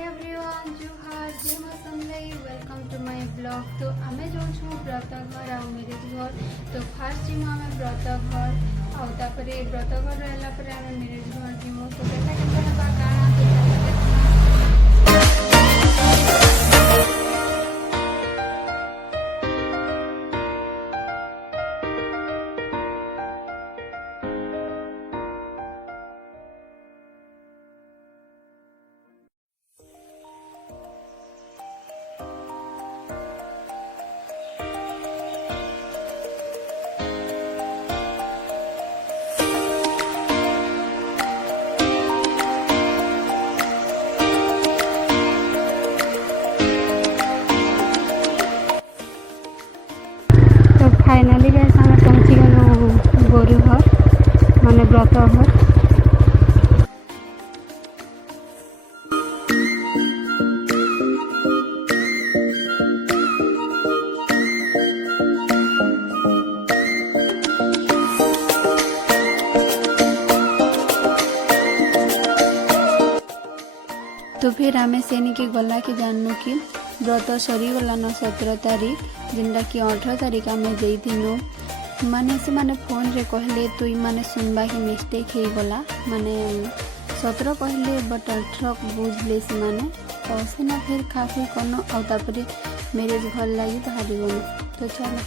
Everyone जुहार जय मां समलाई welcome to my blog. तो आमे जो छु व्रत घर आ मैरिज घर। तो फास्ट जिमु आमे व्रत घर आ तापरे व्रत घर रहला परे आमे मैरिज घर जिमु। तो केता केता हेबा काना तो फाइनाली गाइस आमे पहुंची गलो गोरु घर माने व्रत घर। तो फिर आमे सेनी के गला के जाननु कि व्रत सरी गला न 17 तारीख जिनटा कि 18 तारीख आम जाइनु। माने से माने फोन रे कहले तो माने सुनबा कि मिस्टेक हो गला माने 17 कहले बट 18 बुझले से माने तो से ना फिर काफी कोनो आ तापरे मैरिज घर लगी तो हारी गनु। तो चलो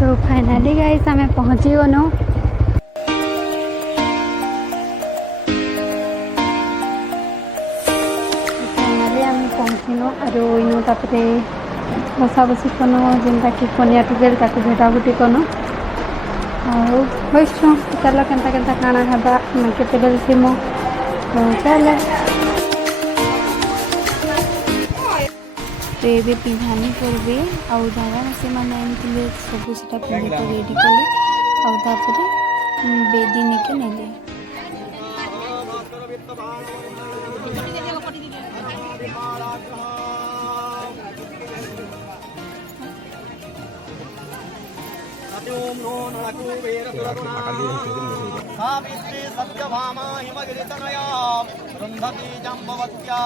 तो फाइनली गाइस आमे पहुंची गनु। आरो इनो तापरे बसा बसी कनो जेनता कि कोनिया टुगेल ताको भेटा भुटी कनो आरो बैठो चलो केनता केनता खाना खाबा मैं केते बेल सिमो। तो चलो तो ये पिंधानी करबे आउ दादा से माने एमतिले सब सेटा पिंधे को रेडी कले आउ तापरे बेदी निके नेले। सावित्री सत्यभामा हिमगिरितनया रुन्धती जम्बवत्या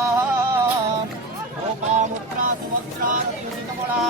लोपामुद्रा सुभद्रा कमला